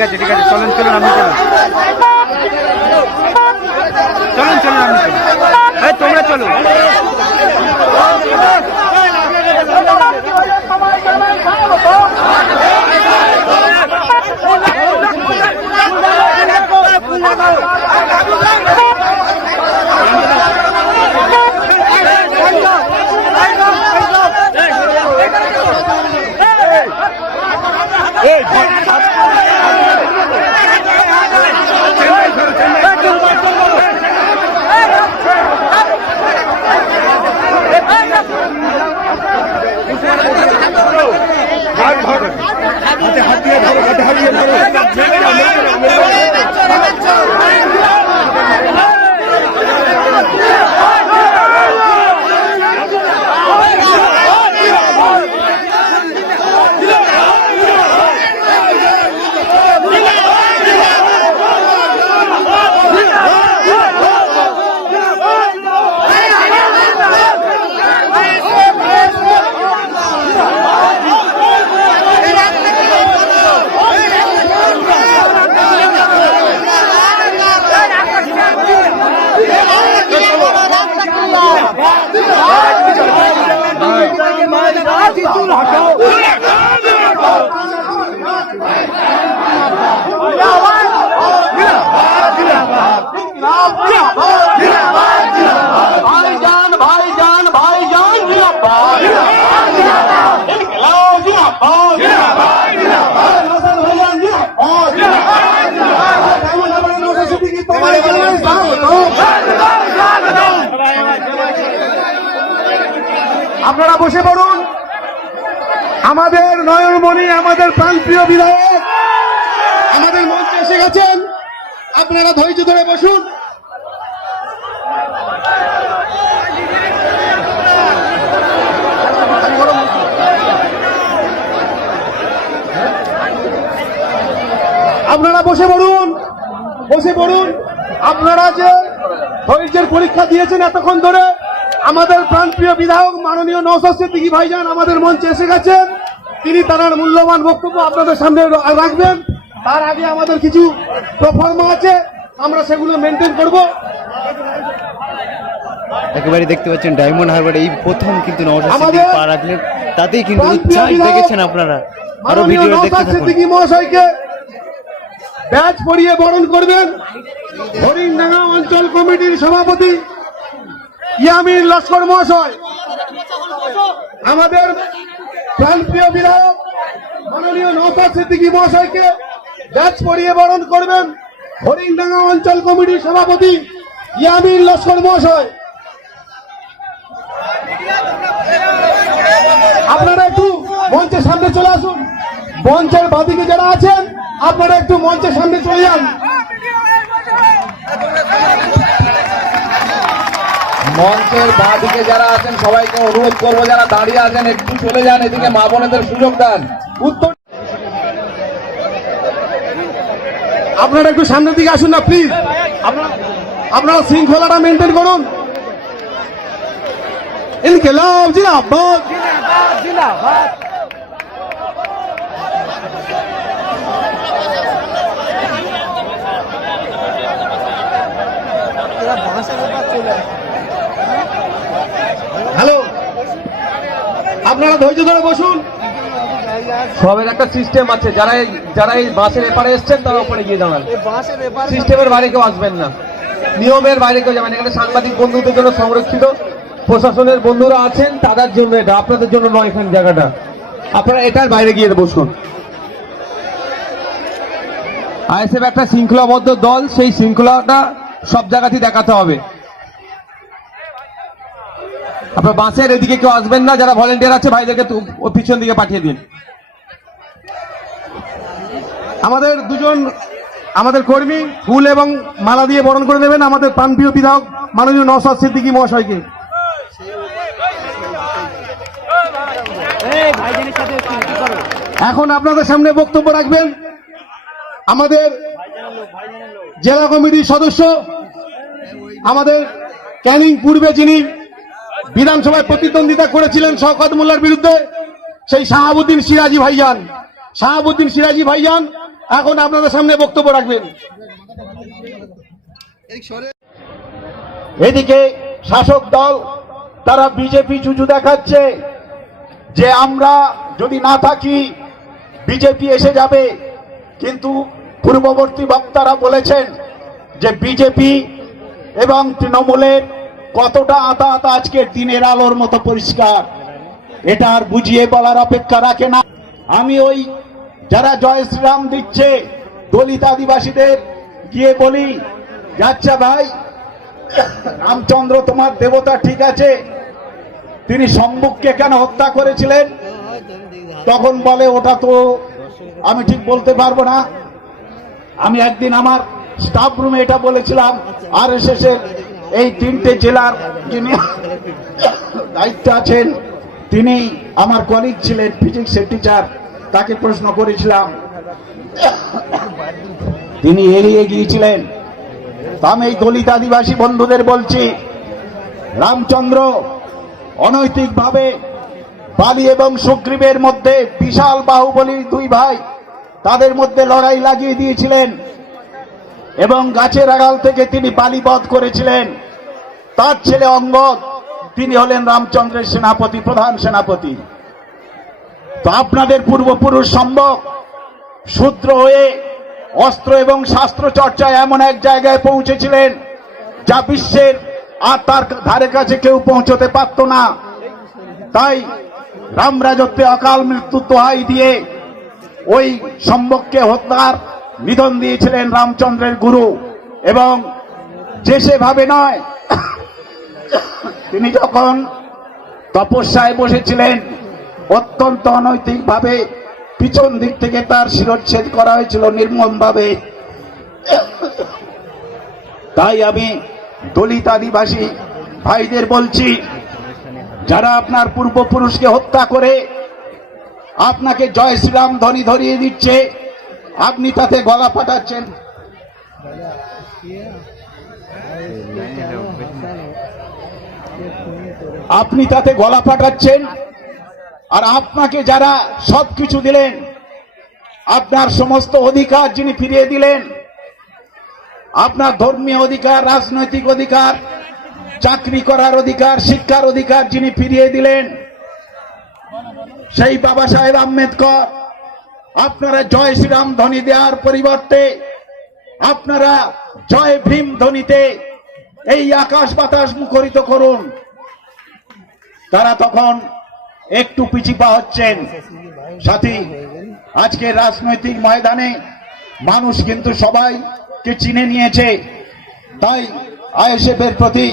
ঠিক আছে ঠিক আছে চলুন চলুন আপনি চলুন আপনারা বসে পড়ুন। আমাদের নয়নমণি, আমাদের প্রাণপ্রিয় বিধায়ক, আমাদের মঞ্চে এসে গেছেন। আপনারা ধৈর্য ধরে বসুন। আপনারা বসে পড়ুন। বসে পড়ুন। আপনারা যে ধৈর্যের পরীক্ষা দিয়েছেন এতক্ষণ ধরে আমাদের প্রাণপ্রিয় বিধায়ক মাননীয় নৌসাদ সিদ্দিকী ভাইজান আমাদের মঞ্চে এসে গেছেন। তিনি তার মূল্যবান বক্তব্য আপনাদের সামনে রাখবেন। তার আগে আমাদের কিছু প্রফর্মা আছে আমরা সেগুলো মেনটেন করব। একেবারে দেখতে পাচ্ছেন ডায়মন্ড হারবার এই প্রথম কিন্তু নওশাদ আমাদের সিদ্দিকী পা রাখলেন। তাতেই কিন্তু দেখেছেন আপনারা। আরও ভিডিও দেখতে নওশাদ থাকুন। মহাশয়কে ব্যাচ পরিয়ে বরণ করবেন। হরিণডাঙ্গা অঞ্চল কমিটির সভাপতি ইয়ামির লস্কর মহাশয়। আমাদের প্রাণপ্রিয় বিধায়ক, মাননীয় নৌসাদ সিদ্দিকী মহাশয়কে ব্যাচ পরিয়ে বরণ করবেন হরিণডাঙ্গা অঞ্চল কমিটির সভাপতি ইয়ামিন লস্কর মহাশয়। আপনারা একটু মঞ্চের সামনে চলে আসুন। মঞ্চের বাদিকে যারা আছেন, আপনারা একটু মঞ্চের সামনে চলে যান। মঞ্চের বাঁ দিকে যারা আছেন সবাইকে অনুরোধ করব যারা দাঁড়িয়ে আছেন একটু চলে যান এদিকে মা বোনেদের সুযোগ দেন। উত্তর আপনারা একটু সামনের দিকে আসুন না প্লিজ আপনারা শৃঙ্খলাটা মেনটেন করুন। ইনকেলাব জিন্দাবাদ হ্যালো আপনারা ধৈর্য ধরে বসুন। সবের একটা সিস্টেম আছে। যারা এই- যারা এই বাসের এপারে এসছেন তারা ওপরে গিয়ে দাঁড়ান। সিস্টেমের বাইরে কেউ আসবেন না। নিয়মের বাইরে কেউ যাবেন এখানে সাংবাদিক বন্ধুদের জন্য সংরক্ষিত। প্রশাসনের বন্ধুরা আছেন তাদের জন্য এটা। আপনাদের জন্য নয় এখানে জায়গাটা। আপনারা এটার বাইরে গিয়ে বসুন। আইএসএফ একটা শৃঙ্খলাবদ্ধ দল। সেই শৃঙ্খলাটা সব জায়গাতেই দেখাতে হবে। আপনার বাসের এদিকে কেউ আসবেন না, যারা ভলেন্টিয়ার আছে, ভাইদেরকে পিছন দিকে পাঠিয়ে দিন। আমাদের দুজন, আমাদের কর্মী, ফুল এবং মালা দিয়ে বরণ করে দেবেন আমাদের প্রাণপ্রিয় বিধায়ক মাননীয় নওসাদ সিদ্দিকী মহাশয়কে। এখন আপনাদের সামনে বক্তব্য রাখবেন আমাদের জেলা কমিটির সদস্য, আমাদের ক্যানিং পূর্বে যিনি বিধানসভায় প্রতিদ্বন্দ্বিতা করেছিলেন শওকত মোল্লার বিরুদ্ধে সেই শাহাবুদ্দিন সিরাজি ভাইজান। শাহাবুদ্দিন সিরাজি ভাইজান, এখন আপনাদের সামনে বক্তব্য রাখবেন। এদিকে শাসক দল, তারা বিজেপি চুচু দেখাচ্ছে যে আমরা যদি না থাকি, বিজেপি এসে যাবে। কিন্তু পূর্ববর্তী বক্তারা বলেছেন যে বিজেপি এবং তৃণমূলের কতটা আতা আতা আজকের দিনের আলোর মতো পরিষ্কার? এটা আর বুঝিয়ে বলার অপেক্ষা রাখে না। আমি ওই যারা জয় শ্রীরাম দিচ্ছে, দলিত আদিবাসীদের গিয়ে বলি, যাচ্ছা ভাই, রামচন্দ্র তোমার দেবতা ঠিক আছে? তিনি সম্মুখকে কেন হত্যা করেছিলেন? তখন বলে, ওটা তো আমি ঠিক বলতে পারব না। আমি একদিন আমার স্টাফ রুমে এটা বলেছিলাম, আর এস এই তিনটে জেলার যিনি দায়িত্ব আছেন, তিনি আমার কলিগ ছিলেন ফিজিক্সের টিচার তাকে প্রশ্ন করেছিলাম। তিনি এড়িয়ে গিয়েছিলেন। আমি এই দলিত আদিবাসী বন্ধুদের বলছি, রামচন্দ্র অনৈতিকভাবে বালি এবং সুগ্রীবের মধ্যে বিশাল বাহুবলী দুই ভাই, তাদের মধ্যে লড়াই লাগিয়ে দিয়েছিলেন। এবং গাছের আগাল থেকে তিনি বালিবধ করেছিলেন। তার ছেলে অঙ্গদ, তিনি হলেন রামচন্দ্রের সেনাপতি, প্রধান সেনাপতি। তো আপনাদের পূর্বপুরুষ সম্ভব, শূদ্র হয়ে অস্ত্র এবং শাস্ত্র চর্চায় এমন এক জায়গায় পৌঁছেছিলেন, যা বিশ্বের আর তার ধারে কাছে কেউ পৌঁছতে পারত না। তাই রাম রাজত্বে অকাল মৃত্যু তোহাই দিয়ে ওই সম্ভবকে হত্যার নিধন দিয়েছিলেন রামচন্দ্রের গুরু। এবং যে সেভাবে নয়, তিনি যখন তপস্যায় বসেছিলেন, অত্যন্ত অনৈতিকভাবে পিছন দিক থেকে তার শিরচ্ছেদ করা হয়েছিল নির্মমভাবে। তাই আমি দলিত আদিবাসী ভাইদের বলছি, যারা আপনার পূর্বপুরুষকে হত্যা করে আপনাকে জয় শ্রীরাম ধ্বনি ধরিয়ে দিচ্ছে আপনি তাতে গলা পাঠাচ্ছেন আপনি তাতে গলা পাঠাচ্ছেন আর আপনাকে যারা সব কিছু দিলেন, আপনার সমস্ত অধিকার যিনি ফিরিয়ে দিলেন, আপনার ধর্মীয় অধিকার, রাজনৈতিক অধিকার, চাকরি করার অধিকার, শিক্ষার অধিকার যিনি ফিরিয়ে দিলেন, সেই বাবা সাহেব আম্বেদকর আপনারা জয় শ্রীরাম ধ্বনি দেওয়ার পরিবর্তে, আপনারা জয় ভীম ধ্বনিতে এই আকাশ বাতাস মুখরিত করুন। তারা তখন একটু পিছিপা হচ্ছেন। সাথী, আজকে রাজনৈতিক ময়দানে মানুষ কিন্তু সবাইকে চিনে নিয়েছে। তাই আইএসএফ এর প্রতি